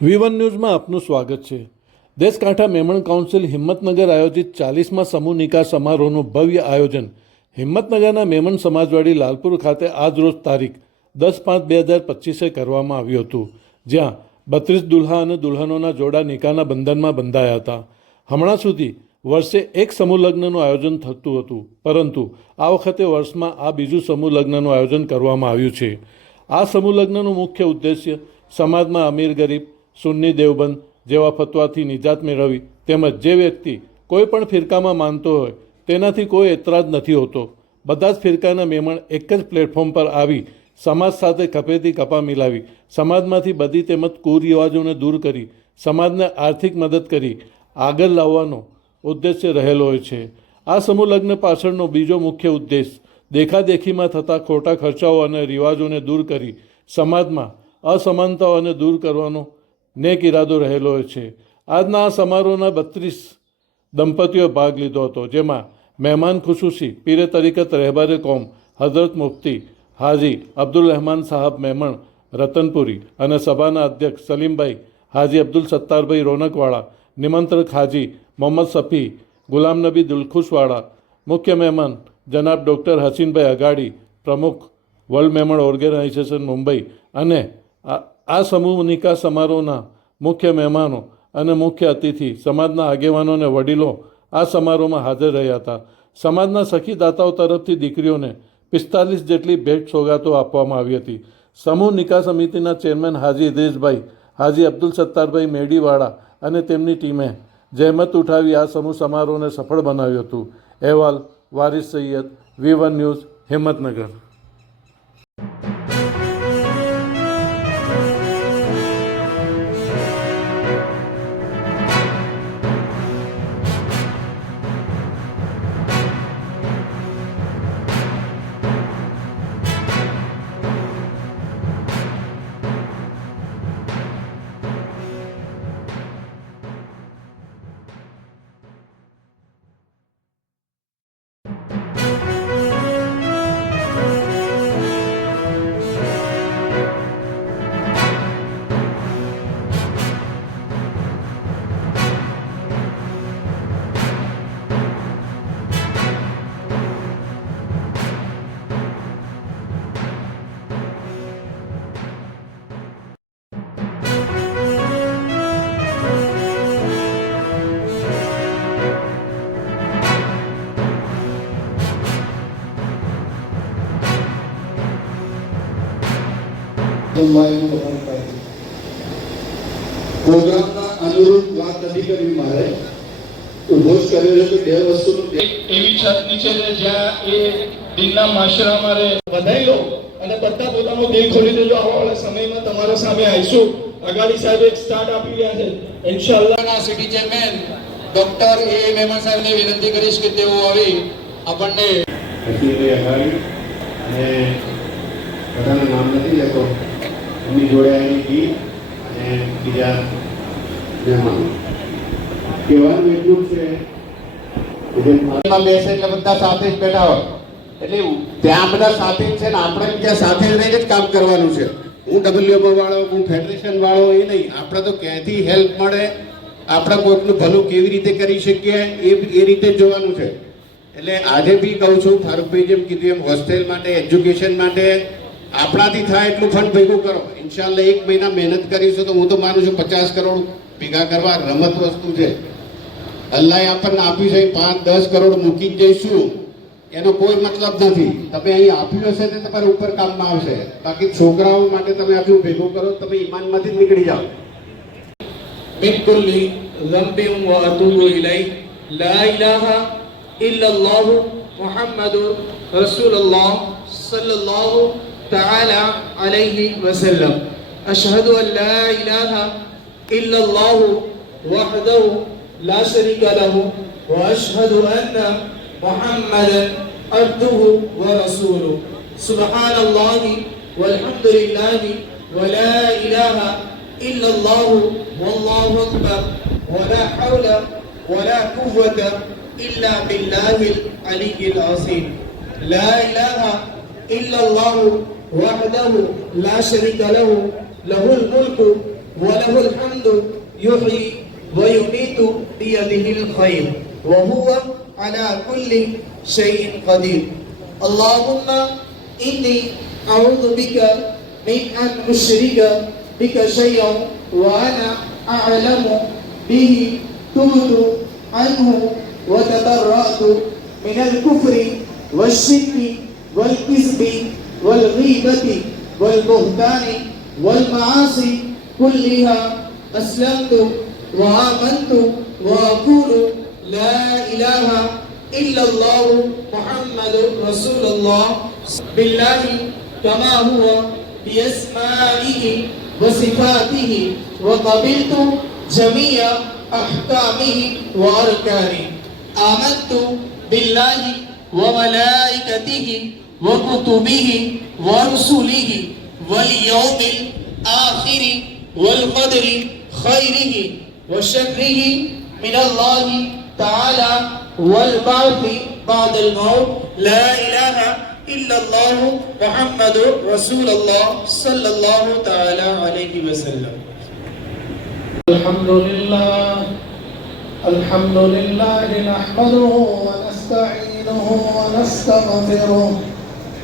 વી one ન્યૂઝમાં આપનું સ્વાગત છે. દેશકાંઠા મેમણ કાઉન્સિલ હિંમતનગર આયોજિત ચાલીસમાં સમૂહ નિકાસ સમારોહનું ભવ્ય આયોજન હિંમતનગરના મેમણ સમાજવાડી લાલપુર ખાતે આજરોજ તારીખ દસ પાંચ બે હજાર પચીસે કરવામાં આવ્યું હતું. જ્યાં બત્રીસ દુલ્હા અને દુલ્હનોના જોડા નિકાહના બંધનમાં બંધાયા હતા. હમણાં સુધી વર્ષે એક સમૂહ લગ્નનું આયોજન થતું હતું, પરંતુ આ વખતે વર્ષમાં આ બીજું સમૂહ લગ્નનું આયોજન કરવામાં આવ્યું છે. આ સમૂહ લગ્નનું મુખ્ય ઉદ્દેશ્ય સમાજમાં અમીર ગરીબ સુન્ની દેવબંધ જેવા ફતવાથી નિજાત મેળવવી તેમજ જે વ્યક્તિ કોઈ પણ ફિરકામાં માનતો હોય તેનાથી કોઈ એતરાજ નથી હોતો. બધા જ ફિરકાના મેમણ એક જ પ્લેટફોર્મ પર આવી સમાજ સાથે કપેથી કપા મિલાવી સમાજમાંથી બધી તેમજ કુરિવાજોને દૂર કરી સમાજને આર્થિક મદદ કરી આગળ લાવવાનો ઉદ્દેશ્ય રહેલો હોય છે. આ સમૂહ પાછળનો બીજો મુખ્ય ઉદ્દેશ દેખાદેખીમાં થતા ખોટા ખર્ચાઓ અને રિવાજોને દૂર કરી સમાજમાં અસમાનતાઓને દૂર કરવાનો નેક ઇરાદો રહેલો છે. આજના આ સમારોહના બત્રીસ દંપતીઓ ભાગ લીધો હતો, જેમાં મહેમાન ખુશુસી પીરે તરીકત રહેબારે કોમ, હઝરત મુફ્તી, હાજી અબ્દુલ રહેમાન સાહબ મહેમણ રતનપુરી અને સભાના અધ્યક્ષ સલીમભાઈ, હાજી અબ્દુલ સત્તારભાઈ રોનકવાળા, નિમંત્રક હાજી મોહમ્મદ સફી, ગુલામ નબી દુલખુશવાળા, મુખ્ય મહેમાન જનાબ ડૉક્ટર હસીનભાઈ અગાડી, પ્રમુખ વર્લ્ડ મેમણ ઓર્ગેનાઇઝેશન મુંબઈ અને આ સમૂહ નિકાસ સમારોહના મુખ્ય મહેમાનો અને મુખ્ય અતિથિ સમાજના આગેવાનો અને વડીલો આ સમારોહમાં હાજર રહ્યા હતા. સમાજના સખીદાતાઓ તરફથી દીકરીઓને પિસ્તાલીસ જેટલી ભેટ સોગાતો આપવામાં આવી હતી. સમૂહ નિકાસ સમિતિના ચેરમેન હાજી ઇદ્રીસભાઈ, હાજી અબ્દુલ સત્તારભાઈ મેડીવાળા અને તેમની ટીમે જહેમત ઉઠાવી આ સમૂહ સમારોહને સફળ બનાવ્યું હતું. અહેવાલ, Waris Syed, V one news, Himmatnagar. પ્રોગ્રામના અનુરૂપ વાત નથી કરવી મારે ઊભો જ કર્યો છે બે વસ્તુનું એવી છત નીચે છે જ્યાં એ દિનના માશરા મારે વધાઈ લો અને બધા પોતાનો દિલ ખોલી દેજો. આવવાવાળા સમયમાં તમારા સામે આવીશું. અગાડી સાહેબ એક સ્ટાર્ટ આપી રહ્યા છે. ઇન્શાલ્લાહ સિટી ચેરમેન ડોક્ટર એ મહેમાન સાહેબને વિનંતી કરીશ કે તેઓ આવી આપણને અને બધાના નામ નથી લેતો. એમની જોડે આવી ગીત અને બીજા મહેમાનો. કહેવાનું એટલું જ છે બેસે એટલે બધા સાથે જ બેઠા હોય. એટલે ત્યાં બધા સાથે જ છે ને આપણે ત્યાં સાથે જ જ કામ કરવાનું છે. હું ડબલ્યુએમઓ વાળો, હું ફેડરેશન વાળો એ નહીં. આપણે તો ક્યાંથી હેલ્પ મળે? આપણે કોઈકનું ભલું કેવી રીતે કરી શકીએ? એ એ રીતે જોવાનું છે. એટલે આજે બી કહું છું, ફારૂકભાઈ જેમ કીધું એમ હોસ્ટેલ માટે એજ્યુકેશન માટે આપણાથી થાય એટલું ફંડ ભેગું કરો ઇન્શાલ્લાહ એક મહિના મહેનત કરીશું તો હું તો માનું છું પચાસ કરોડ ભેગા કરવા રમત વસ્તુ છે અલ્લાહે આપણને આપ્યું છે પાંચ દસ કરોડ મૂકી જ જઈશું એનો કોઈ મતલબ નથી તમે અહીં આપ્યું હશે તો તમારે ઉપર કામમાં આવશે બાકી છોકરાઓ માટે તમે આટલું ભેગું કરો તમે ઈમાનમાંથી જ નીકળી જાઓ من كل ذنب وأتوب إليه لا إله إلا الله محمد رسول الله صلى الله تعالى عليه وسلم. أشهد أن لا إله إلا الله وحده لا شريك له وأشهد أن محمدا عبده ورسوله. سبحان الله والحمد لله ولا إله إلا الله والله أكبر. ولا حول ولا قوة إلا بالله العلي العظيم. لا إله إلا الله وحده لا شريك له. له الملك وله الحمد. يحيي ويميت بيده الخير. وهو على كل شيء قدير. اللهم إني أعوذ بك من أن أشرك بك شيئا وأنا أعلم به. تبت عنه وتبرأت من الكفر والشرك والكذب والغيبة والبهتان والمعاصي كلها أسلمت وآمنت وأقول لا إله إلا الله محمد رسول الله. بالله كما هو بأسمائه وصفاته وقبلت جميع أحكامه وأركانه. آمنت بالله وملائكته وكتبه ورسله واليوم الآخر والقدر خيره وشره من الله تعالى والبعث بعد الموت. لا إله إلا الله محمد رسول الله صلى الله تعالى عليه وسلم. الحمد لله الحمد لله نحمده ونستعينه ونستغفره.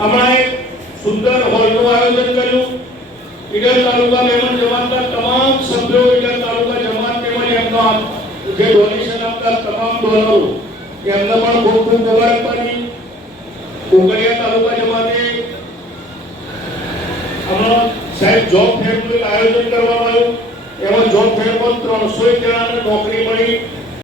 હમણાં એક સુંદર હોલનું આયોજન કર્યું. ઈડર તાલુકા મહેમાન જમાતના તમામ સભ્યો ઈડર તાલુકા જમાત મહેમાન એમનો જે ડોનેશન આપતા તમામ ડોનરો એમને પણ ખૂબ ખૂબ મુબારકબાદી કોકરિયા તાલુકા જમાતે હમણાં સાહેબ જોબ ફેરનું આયોજન કરવામાં આવ્યું. એમાં જોબ ફેરમાં ત્રણસો જણાને નોકરી મળી.